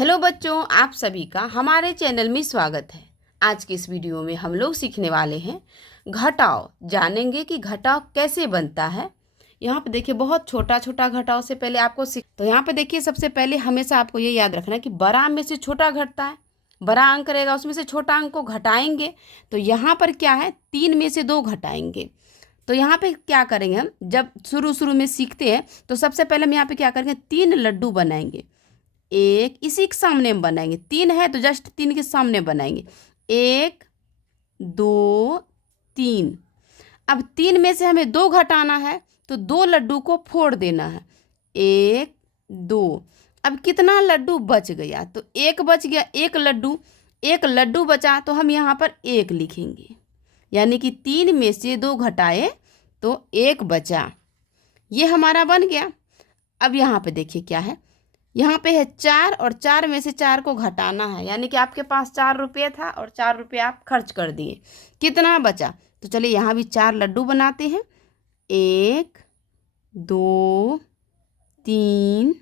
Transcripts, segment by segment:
Hello बच्चों, आप सभी का हमारे चैनल में स्वागत है। आज की इस वीडियो में हम लोग सीखने वाले हैं घटाव। जानेंगे कि घटाव कैसे बनता है। यहाँ पे देखिए, बहुत छोटा छोटा घटाव से पहले आपको तो यहाँ पे देखिए, सबसे पहले हमेशा आपको ये याद रखना है कि बड़ा में से छोटा घटता है। बड़ा अंक रहेगा, उसमें से छोटा अंक को घटाएंगे। तो यहाँ पर क्या है, 3 में से 2 घटाएंगे। तो यहाँ पे क्या करेंगे, हम जब शुरू में सीखते हैं तो सबसे पहले हम यहाँ पे क्या करेंगे, 3 लड्डू बनाएंगे। एक इसी के सामने में बनाएंगे, 3 है तो जस्ट 3 के सामने बनाएंगे। 1 2 3। अब 3 में से हमें 2 घटाना है तो 2 लड्डू को फोड़ देना है। 1 2। अब कितना लड्डू बच गया, तो 1 बच गया। एक लड्डू बचा तो हम यहाँ पर 1 लिखेंगे, यानी कि 3 में से 2 घटाए तो 1 बचा। ये हमारा बन गया। अब यहाँ पे देखिए क्या है, यहाँ पे है 4 और 4 में से 4 को घटाना है, यानी कि आपके पास 4 रुपये था और 4 रुपये आप खर्च कर दिए। कितना बचा, तो चलिए यहाँ भी 4 लड्डू बनाते हैं। 1 2 3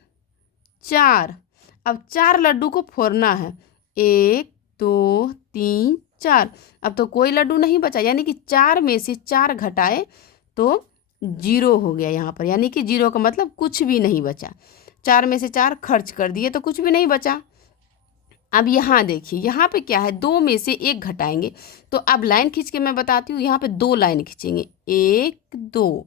4। अब 4 लड्डू को फोड़ना है। 1 2 3 4। अब तो कोई लड्डू नहीं बचा, यानी कि 4 में से 4 घटाए तो 0 हो गया यहाँ पर, यानी कि 0 का मतलब कुछ भी नहीं बचा। 4 में से 4 खर्च कर दिए तो कुछ भी नहीं बचा। अब यहाँ देखिए, यहाँ पे क्या है, 2 में से 1 घटाएंगे। तो अब लाइन खींच के मैं बताती हूँ, यहाँ पे 2 लाइन खींचेंगे। 1 2।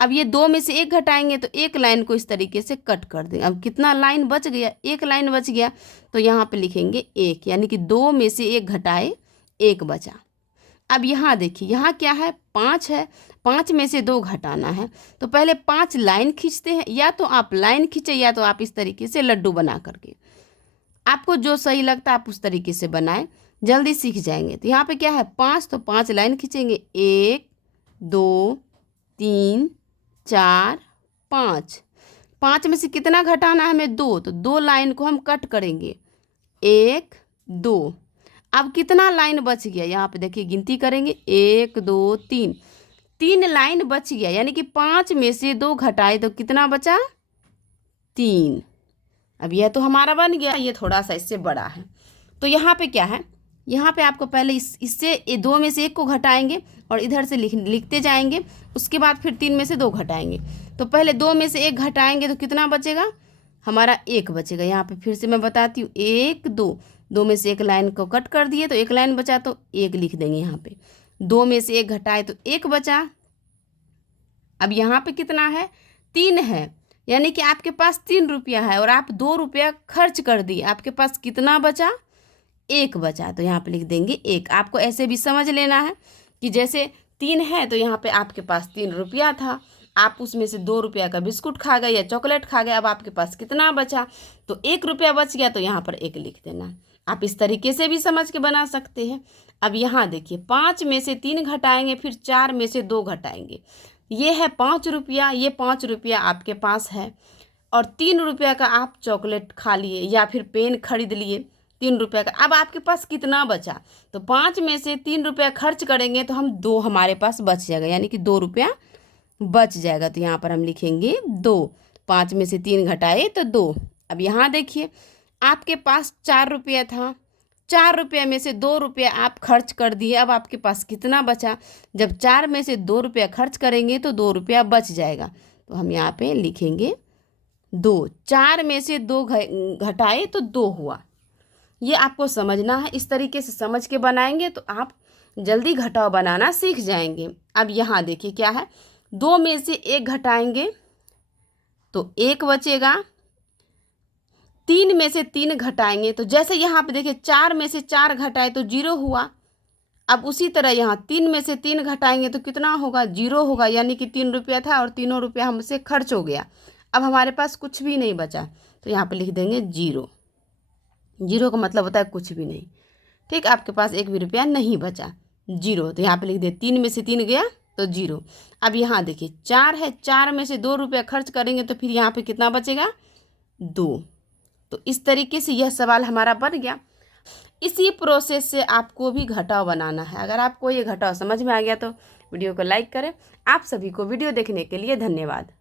अब ये 2 में से 1 घटाएंगे तो 1 लाइन को इस तरीके से कट कर देंगे। अब कितना लाइन बच गया, 1 लाइन बच गया। तो यहाँ पे लिखेंगे 1, यानी कि 2 में से 1 घटाए 1 बचा। अब यहाँ देखिए, यहाँ क्या है, 5 है। 5 में से 2 घटाना है तो पहले 5 लाइन खींचते हैं। या तो आप लाइन खींचे या तो आप इस तरीके से लड्डू बना करके, आपको जो सही लगता है आप उस तरीके से बनाएं, जल्दी सीख जाएंगे। तो यहाँ पे क्या है, 5, तो 5 लाइन खींचेंगे। 1 2 3 4 5। 5 में से कितना घटाना है हमें, 2, तो 2 लाइन को हम कट करेंगे। 1 2। अब कितना लाइन बच गया, यहाँ पे देखिए गिनती करेंगे। 1 2 3। 3 लाइन बच गया, यानी कि 5 में से 2 घटाए तो कितना बचा, 3। अब यह तो हमारा बन गया। ये थोड़ा सा इससे बड़ा है। तो यहाँ पे क्या है, यहाँ पे आपको पहले इससे 2 में से 1 को घटाएंगे और इधर से लिखते जाएंगे। उसके बाद फिर 3 में से 2 घटाएंगे। तो पहले 2 में से 1 घटाएंगे तो कितना बचेगा, हमारा 1 बचेगा। यहाँ पे फिर से मैं बताती हूँ, 1 2। 2 में से 1 लाइन को कट कर दिए तो 1 लाइन बचा, तो 1 लिख देंगे यहाँ पे। 2 में से 1 घटाए तो 1 बचा। अब यहाँ पे कितना है, 3 है, यानी कि आपके पास 3 रुपया है और आप 2 रुपया खर्च कर दिए। आपके पास कितना बचा, 1 बचा। तो यहाँ पे लिख देंगे 1। आपको ऐसे भी समझ लेना है कि जैसे 3 है तो यहाँ पे आपके पास 3 रुपया था, आप उसमें से 2 रुपया का बिस्कुट खा गए या चॉकलेट खा गए। अब आपके पास कितना बचा, तो 1 रुपया बच गया, तो यहाँ पर 1 लिख देना। आप इस तरीके से भी समझ के बना सकते हैं। अब यहाँ देखिए, 5 में से 3 घटाएंगे, फिर 4 में से 2 घटाएंगे। ये है 5 रुपया, ये 5 रुपया आपके पास है और 3 रुपया का आप चॉकलेट खा लिए या फिर पेन खरीद लिए 3 रुपये का। अब आपके पास कितना बचा, तो 5 में से 3 रुपया खर्च करेंगे तो हम 2 हमारे पास बच जाएगा, यानी कि 2 रुपया बच जाएगा। तो यहाँ पर हम लिखेंगे 2। 5 में से 3 घटाए तो 2। अब यहाँ देखिए, आपके पास 4 रुपया था, 4 रुपये में से 2 रुपया आप खर्च कर दिए। अब आपके पास कितना बचा, जब 4 में से 2 रुपया खर्च करेंगे तो 2 रुपया बच जाएगा। तो हम यहाँ पे लिखेंगे 2। 4 में से 2 घटाए तो 2 हुआ। ये आपको समझना है। इस तरीके से समझ के बनाएंगे तो आप जल्दी घटाव बनाना सीख जाएंगे। अब यहाँ देखिए क्या है, 2 में से 1 घटाएंगे तो 1 बचेगा। 3 में से 3 घटाएंगे तो जैसे यहाँ पे देखिए, 4 में से 4 घटाए तो 0 हुआ। अब उसी तरह यहाँ 3 में से 3 घटाएंगे तो कितना होगा, 0 होगा, यानी कि 3 रुपया था और 3 रुपया हमसे खर्च हो गया। अब हमारे पास कुछ भी नहीं बचा, तो यहाँ पे लिख देंगे 0। 0 का मतलब होता है कुछ भी नहीं। ठीक, आपके पास 1 भी रुपया नहीं बचा, 0। तो यहाँ पे लिख दे, 3 में से 3 गया तो 0। अब यहाँ देखिए 4 है, 4 में से 2 रुपया खर्च करेंगे तो फिर यहाँ पे कितना बचेगा, 2। तो इस तरीके से यह सवाल हमारा बन गया। इसी प्रोसेस से आपको भी घटाव बनाना है। अगर आपको ये घटाव समझ में आ गया तो वीडियो को लाइक करें। आप सभी को वीडियो देखने के लिए धन्यवाद।